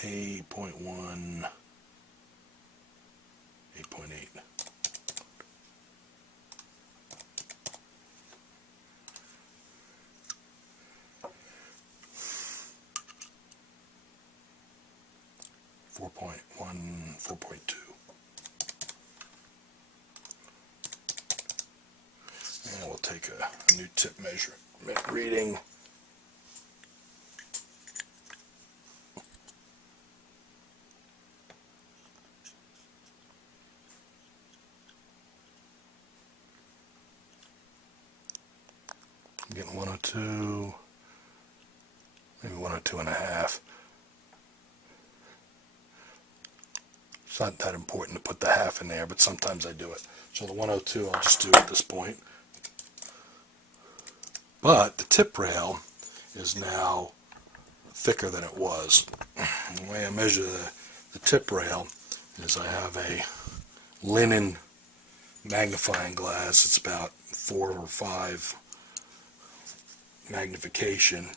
8.1, 8.8. Four point one, 4.2. And we'll take a new tip measurement reading. I'm getting 102, maybe 102 and a half. It's not that important to put the half in there, but sometimes I do it. So the 102 I'll just do at this point. But the tip rail is now thicker than it was. The way I measure the tip rail is I have a linen magnifying glass. It's about 4 or 5 magnification,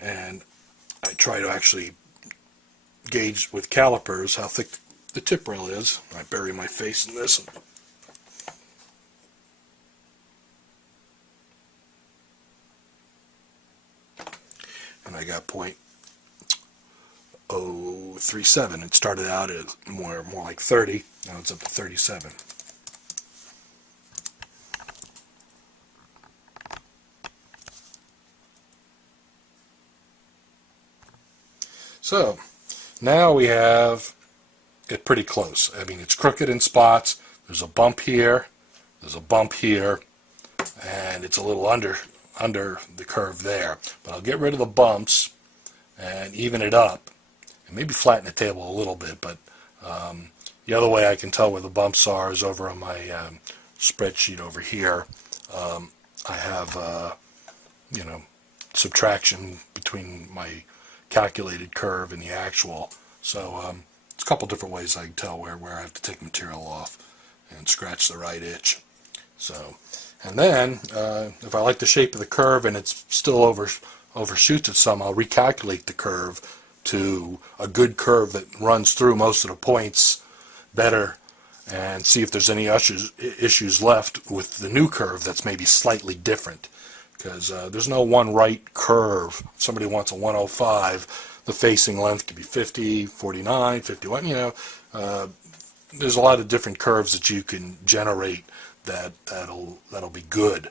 and I try to actually gauge with calipers how thick the tip rail is. I bury my face in this. And I got 0.037. It started out at more like 30. Now it's up to 37. So now we have it pretty close. I mean, it's crooked in spots. There's a bump here. There's a bump here, and it's a little under the curve there. But I'll get rid of the bumps and even it up, and maybe flatten the table a little bit. But the other way I can tell where the bumps are is over on my spreadsheet over here. I have subtraction between my calculated curve and the actual. So it's a couple different ways I can tell where I have to take material off and scratch the right itch. So, and then if I like the shape of the curve and it's still overshoots it some, I'll recalculate the curve to a good curve that runs through most of the points better, and see if there's any issues left with the new curve that's maybe slightly different. Because there's no one right curve. If somebody wants a 105, the facing length could be 50, 49, 51. There's a lot of different curves that you can generate that'll be good,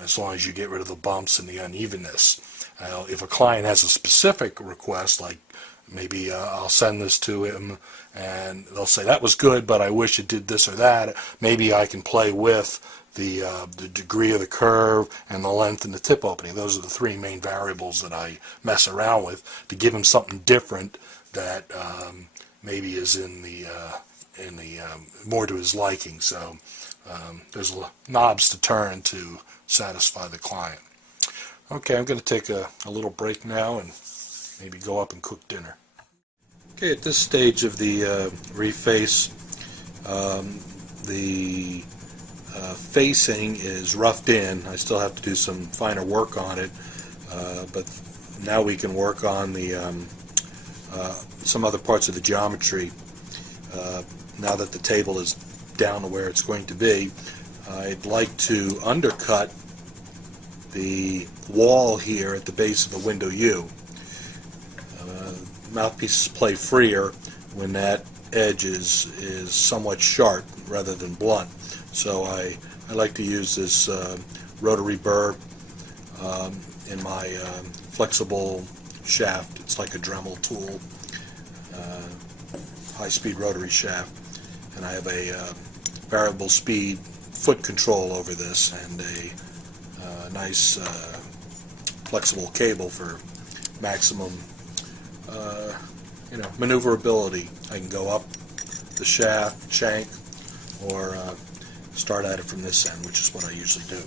as long as you get rid of the bumps and the unevenness. If a client has a specific request, like maybe I'll send this to him and they'll say that was good, but I wish it did this or that, maybe I can play with the degree of the curve and the length and the tip opening. Those are the 3 main variables that I mess around with to give him something different that maybe is in the more to his liking. So there's knobs to turn to satisfy the client. Okay, I'm going to take a little break now and maybe go up and cook dinner. Okay, at this stage of the reface, the facing is roughed in. I still have to do some finer work on it, but now we can work on the some other parts of the geometry. Now that the table is down to where it's going to be, I'd like to undercut the wall here at the base of the window U. Mouthpieces play freer when that edge is somewhat sharp rather than blunt. So I like to use this rotary burr in my flexible shaft. It's like a Dremel tool, high-speed rotary shaft, and I have a variable speed foot control over this and a nice flexible cable for maximum maneuverability. I can go up the shaft, shank, or start at it from this end, which is what I usually do.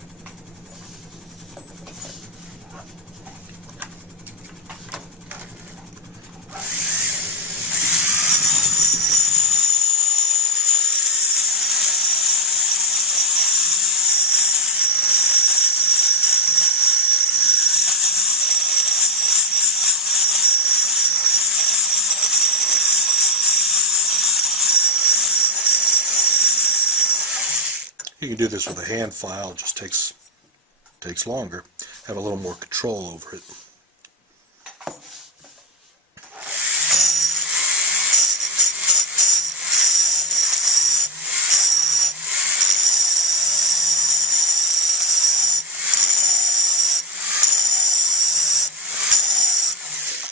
you can do this with a hand file. It just takes longer. Have a little more control over it.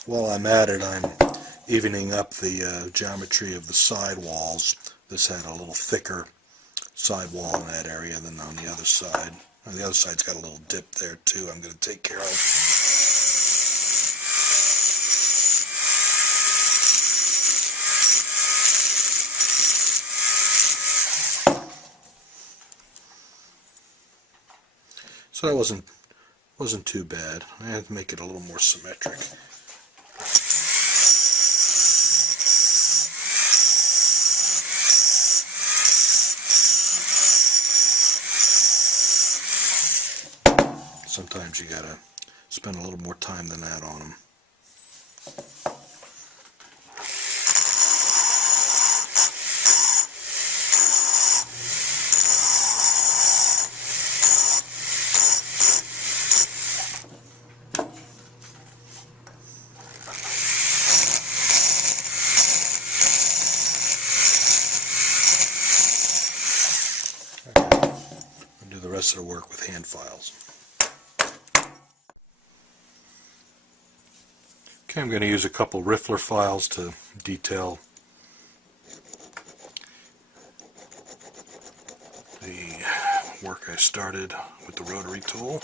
While I'm at it, I'm evening up the geometry of the side walls. This had a little thicker side wall in that area than on the other side. The other side's got a little dip there too I'm going to take care of. So that wasn't too bad. I had to make it a little more symmetric. Sometimes you gotta spend a little more time than that on them. I'll do the rest of the work with hand files. Okay, I'm going to use a couple Riffler files to detail the work I started with the rotary tool.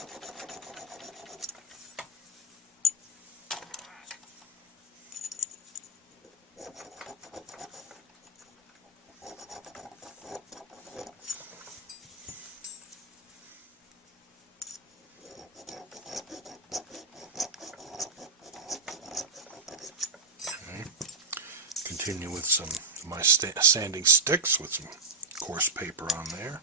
Continue with some of my sanding sticks with some coarse paper on there.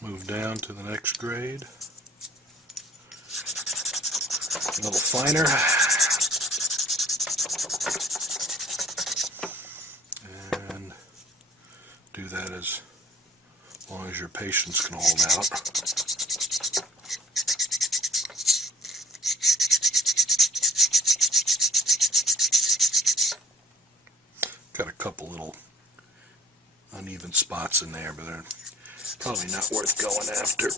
Move down to the next grade. A little finer. And do that as long as your patience can hold out. Got a couple little uneven spots in there, but they're probably not worth going after. You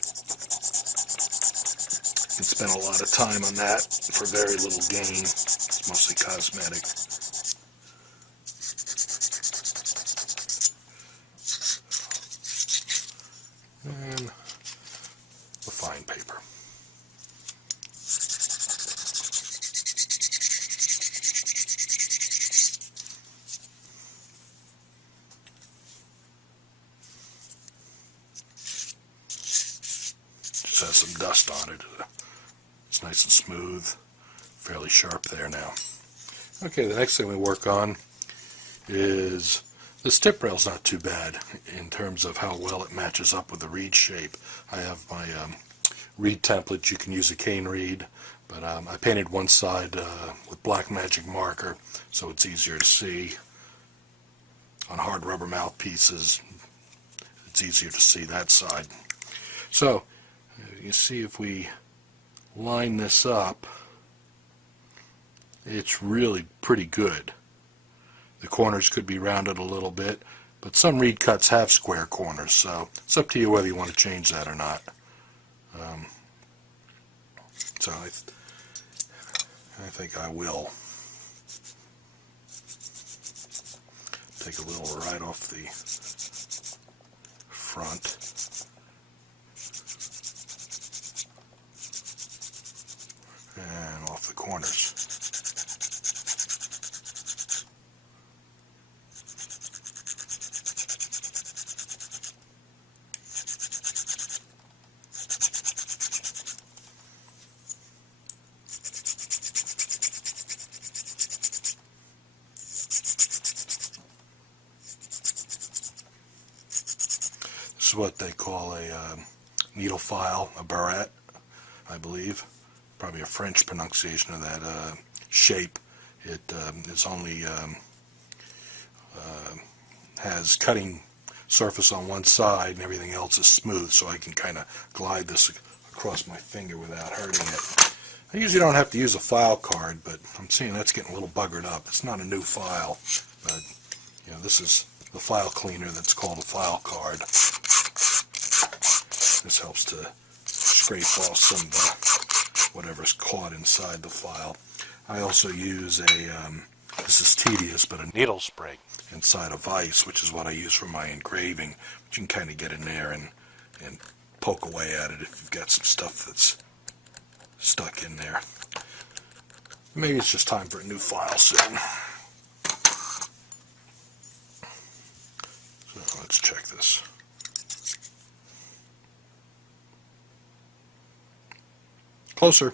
can spend a lot of time on that for very little gain. It's mostly cosmetic. And the fine paper. Just has some dust on it. It's nice and smooth, fairly sharp there now. Okay, the next thing we work on is the tip rail's not too bad in terms of how well it matches up with the reed shape. I have my reed template. You can use a cane reed, but I painted one side with black magic marker so it's easier to see. On hard rubber mouthpieces, it's easier to see that side. So you see, if we line this up, it's really pretty good. The corners could be rounded a little bit, but some reed cuts have square corners, so it's up to you whether you want to change that or not. So I think I will. Take a little right off the front. corners. This is what they call a needle file, a barrette, I believe. Probably a French pronunciation of that shape. It is only has cutting surface on one side and everything else is smooth, so I can kind of glide this across my finger without hurting it. I usually don't have to use a file card, but I'm seeing that's getting a little buggered up. It's not a new file, but you know, this is the file cleaner that's called a file card. This helps to scrape off some of the whatever's caught inside the file. I also use a, this is tedious, but a needle spring inside a vise, which is what I use for my engraving. But you can kind of get in there and poke away at it if you've got some stuff that's stuck in there. Maybe it's just time for a new file soon. So let's check this. Closer.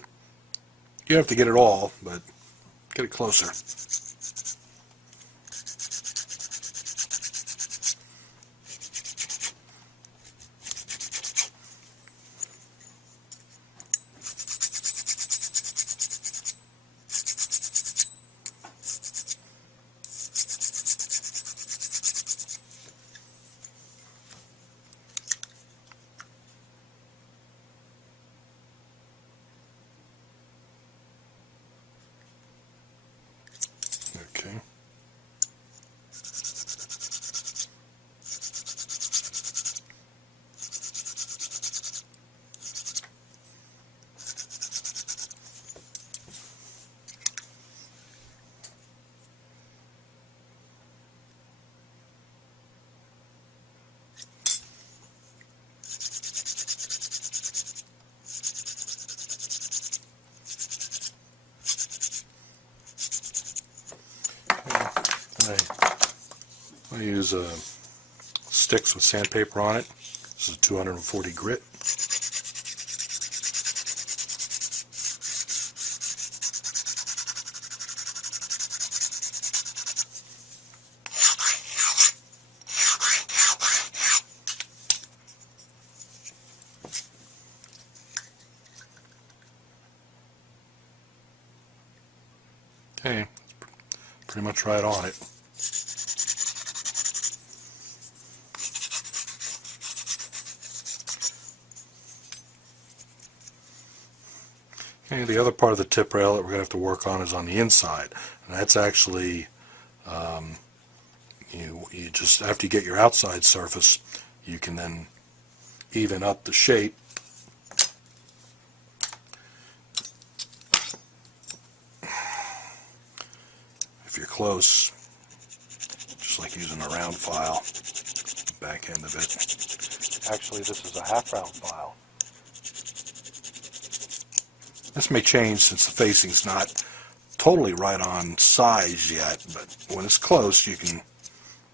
You don't have to get it all, but get it closer. Okay. I use sticks with sandpaper on it. This is a 240 grit. Okay, pretty much right on it. Okay, the other part of the tip rail that we're going to have to work on is on the inside, and that's actually you just after you get your outside surface, you can then even up the shape. If you're close, just like using a round file, back end of it. Actually, this is a half round file. This may change since the facing's not totally right on size yet, but when it's close, you can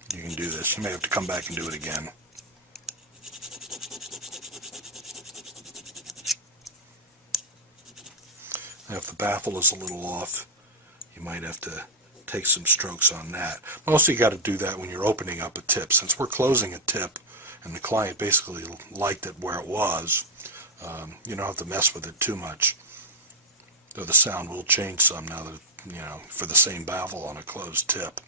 do this. You may have to come back and do it again. Now, if the baffle is a little off, you might have to take some strokes on that. Mostly you got to do that when you're opening up a tip. Since we're closing a tip and the client basically liked it where it was, you don't have to mess with it too much. Though the sound will change some now that, for the same baffle on a closed tip.